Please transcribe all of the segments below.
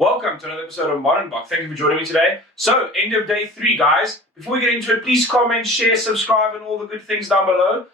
Welcome to another episode of Modern Buck. Thank you for joining me today. So, end of day 3, guys. Before we get into it, please comment, share, subscribe, and all the good things down below.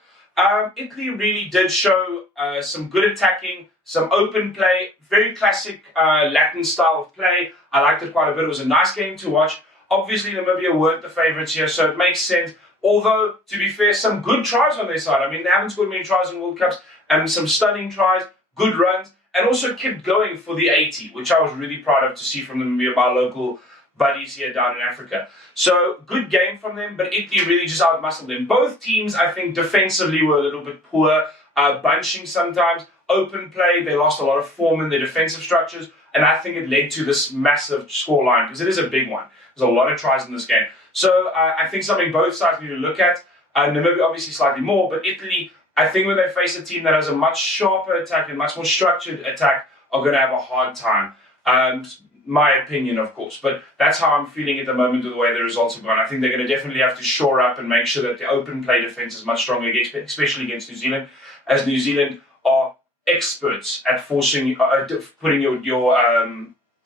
Italy really did show some good attacking, some open play, very classic Latin style of play. I liked it quite a bit. It was a nice game to watch. Obviously, Namibia weren't the favourites here, so it makes sense. Although, to be fair, some good tries on their side. I mean, they haven't scored many tries in World Cups, and some stunning tries, good runs, and also kept going for the 80, which I was really proud of to see from Namibia, my local buddies here down in Africa. So, good game from them, but Italy really just outmuscled them. Both teams, I think, defensively were a little bit poor, bunching sometimes, open play, they lost a lot of form in their defensive structures, and I think it led to this massive scoreline, because it is a big one. There's a lot of tries in this game. So, I think something both sides need to look at. Namibia obviously slightly more, but Italy, I think when they face a team that has a much sharper attack and much more structured attack, are going to have a hard time. My opinion, of course. But that's how I'm feeling at the moment with the way the results have gone. I think they're going to definitely have to shore up and make sure that the open play defense is much stronger, especially against New Zealand, as New Zealand are experts at forcing, putting your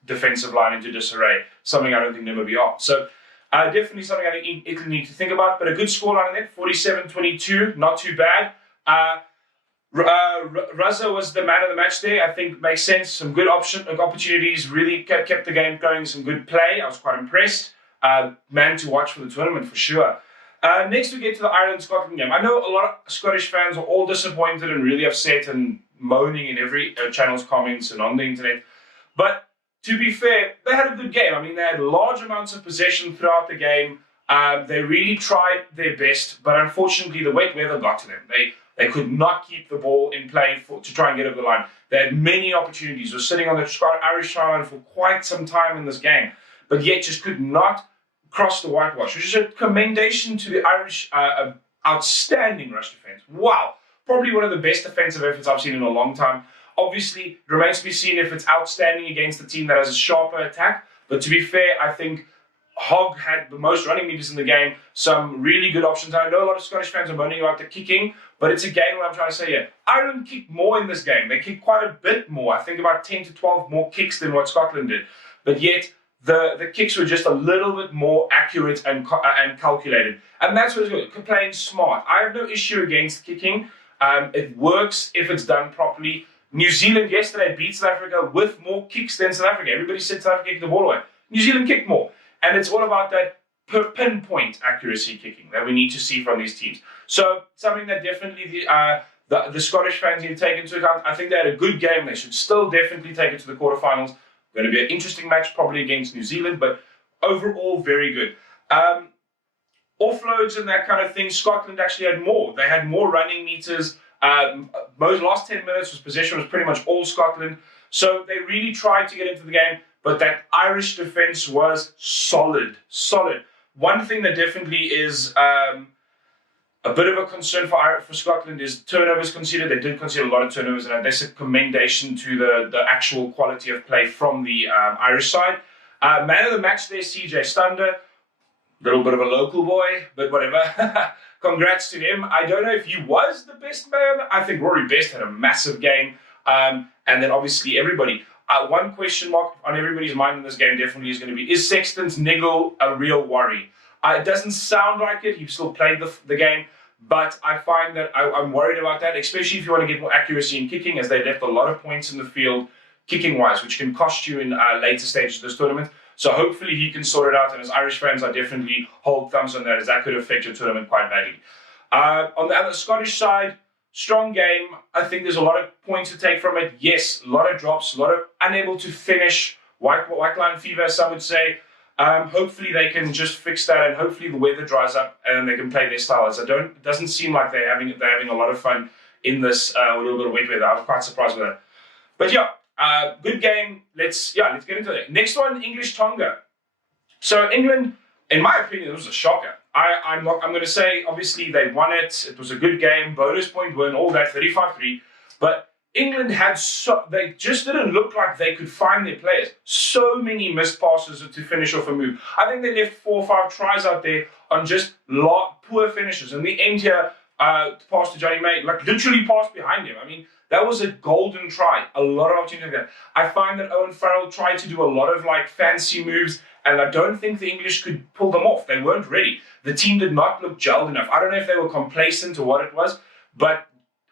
defensive line into disarray, something I don't think Namibia are. So definitely something I think Italy need to think about. But a good scoreline in it, 47-22, not too bad. Raza was the man of the match there. I think makes sense. Some good opportunities. Really kept the game going. Some good play. I was quite impressed. Man to watch for the tournament for sure. Next we get to the Ireland-Scotland game. I know a lot of Scottish fans are all disappointed and really upset and moaning in every channel's comments and on the internet. But to be fair, they had a good game. I mean, they had large amounts of possession throughout the game. They really tried their best, but unfortunately the wet weather got to them. They could not keep the ball in play to try and get over the line. They had many opportunities. Were sitting on the Irish try line for quite some time in this game, but yet just could not cross the whitewash, which is a commendation to the Irish outstanding rush defense. Wow. Probably one of the best defensive efforts I've seen in a long time. Obviously, it remains to be seen if it's outstanding against a team that has a sharper attack, but to be fair, I think Hogg had the most running meters in the game, some really good options. I know a lot of Scottish fans are moaning about the kicking, but it's again what I'm trying to say here. Ireland kicked more in this game. They kicked quite a bit more. I think about 10 to 12 more kicks than what Scotland did. But yet, the kicks were just a little bit more accurate and calculated. And that's what's good. Playing smart. I have no issue against kicking. It works if it's done properly. New Zealand yesterday beat South Africa with more kicks than South Africa. Everybody said South Africa kicked the ball away. New Zealand kicked more. And it's all about that pinpoint accuracy kicking that we need to see from these teams. So something that definitely the Scottish fans need to take into account. I think they had a good game. They should still definitely take it to the quarterfinals. Going to be an interesting match, probably against New Zealand, but overall very good. Offloads and that kind of thing, Scotland actually had more. They had more running meters. Most last 10 minutes possession was pretty much all Scotland. So they really tried to get into the game. But that Irish defence was solid. One thing that definitely is a bit of a concern for Scotland is turnovers conceded. They did concede a lot of turnovers, and that's a commendation to the actual quality of play from the Irish side. Man of the match there, CJ Stander. Little bit of a local boy, but whatever. Congrats to him. I don't know if he was the best man. I think Rory Best had a massive game. And then obviously everybody. One question mark on everybody's mind in this game definitely is going to be, is Sexton's niggle a real worry? It doesn't sound like it. He still played the game, but I find that I'm worried about that, especially if you want to get more accuracy in kicking, as they left a lot of points in the field kicking-wise, which can cost you in later stages of this tournament. So hopefully he can sort it out, and as Irish fans, I definitely hold thumbs on that, as that could affect your tournament quite badly. On the other Scottish side, strong game. I think there's a lot of points to take from it. Yes, a lot of drops, a lot of unable to finish, white line fever, some would say. Hopefully they can just fix that, and hopefully the weather dries up and they can play their style. It doesn't seem like they're having a lot of fun in this a little bit of wet weather. I was quite surprised with that. But yeah, good game. Let's get into it. Next one, English-Tonga. So England, in my opinion, it was a shocker. I'm going to say, obviously, they won it. It was a good game. Bonus point win, all that, 35-3. But England they just didn't look like they could find their players. So many missed passes to finish off a move. I think they left 4 or 5 tries out there on just poor finishes. In the end here, pass to Johnny May, like literally passed behind him. I mean, that was a golden try. A lot of opportunity there. I find that Owen Farrell tried to do a lot of like fancy moves, and I don't think the English could pull them off. They weren't ready. The team did not look gelled enough. I don't know if they were complacent or what it was, but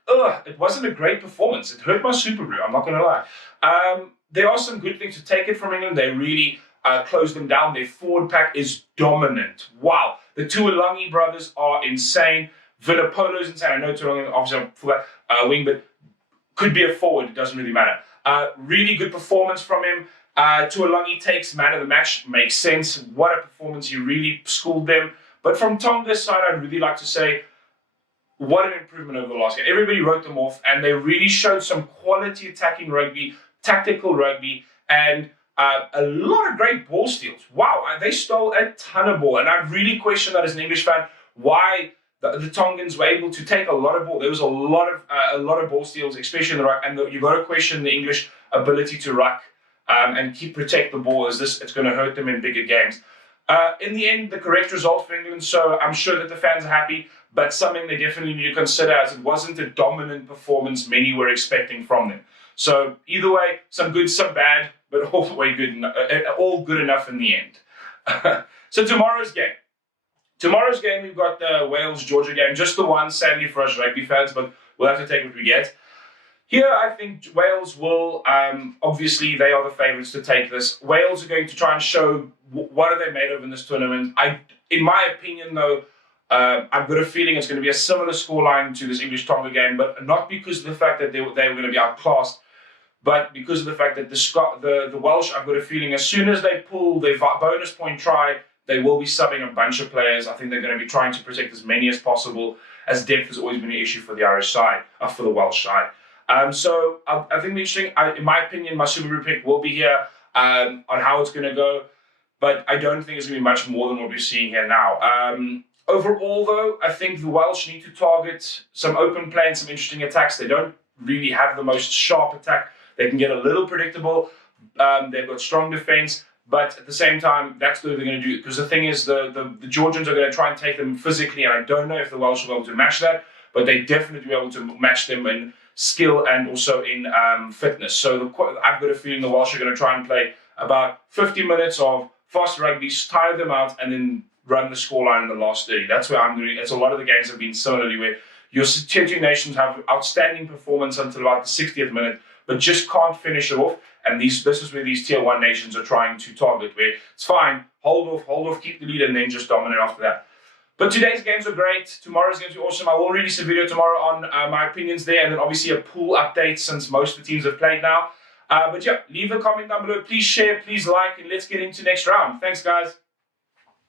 it wasn't a great performance. It hurt my Super Brew, I'm not going to lie. There are some good things to take it from England. They really closed them down. Their forward pack is dominant. Wow. The Tuolangi brothers are insane. Villapolo's insane. I know Tuolangi obviously for that wing, but could be a forward. It doesn't really matter. Really good performance from him. Tuolangi takes man of the match. Makes sense. What a performance. He really schooled them. But from Tonga's side, I'd really like to say, what an improvement over the last game. Everybody wrote them off, and they really showed some quality attacking rugby, tactical rugby, and a lot of great ball steals. Wow, they stole a ton of ball, and I really question that as an English fan, why the Tongans were able to take a lot of ball. There was a lot of ball steals, especially in the ruck, and you've got to question the English ability to ruck and protect the ball, as it's going to hurt them in bigger games. In the end, the correct result for England, so I'm sure that the fans are happy, but something they definitely need to consider, as it wasn't a dominant performance many were expecting from them. So either way, some good, some bad, but all the way good, all good enough in the end. So tomorrow's game. Tomorrow's game, we've got the Wales-Georgia game, just the one, sadly for us rugby fans, but we'll have to take what we get. Here, I think Wales will, obviously, they are the favourites to take this. Wales are going to try and show what are they made of in this tournament. In my opinion, though, I've got a feeling it's going to be a similar scoreline to this English-Tonga game, but not because of the fact that they were going to be outclassed, but because of the fact that the Welsh, I've got a feeling as soon as they pull their bonus point try, they will be subbing a bunch of players. I think they're going to be trying to protect as many as possible, as depth has always been an issue for the Irish side, for the Welsh side. So I think it's interesting. In my opinion, my Super Brew pick will be here on how it's going to go, but I don't think it's going to be much more than what we're seeing here now. Overall, though, I think the Welsh need to target some open play and some interesting attacks. They don't really have the most sharp attack. They can get a little predictable. They've got strong defense, but at the same time, that's what they're going to do. Because the thing is, the Georgians are going to try and take them physically, and I don't know if the Welsh will be able to match that, but they definitely will be able to match them in skill and also in fitness. So I've got a feeling the Welsh are going to try and play about 50 minutes of fast rugby, tire them out, and then run the scoreline in the last 30. That's where I'm doing. It's a lot of the games have been similarly where your tier 2 nations have outstanding performance until about the 60th minute, but just can't finish it off. And this is where these tier 1 nations are trying to target, where it's fine, hold off, keep the lead, and then just dominate after that. But today's games are great. Tomorrow's games are awesome. I will release a video tomorrow on my opinions there, and then obviously a pool update since most of the teams have played now. But yeah, leave a comment down below. Please share, please like, and let's get into next round. Thanks, guys.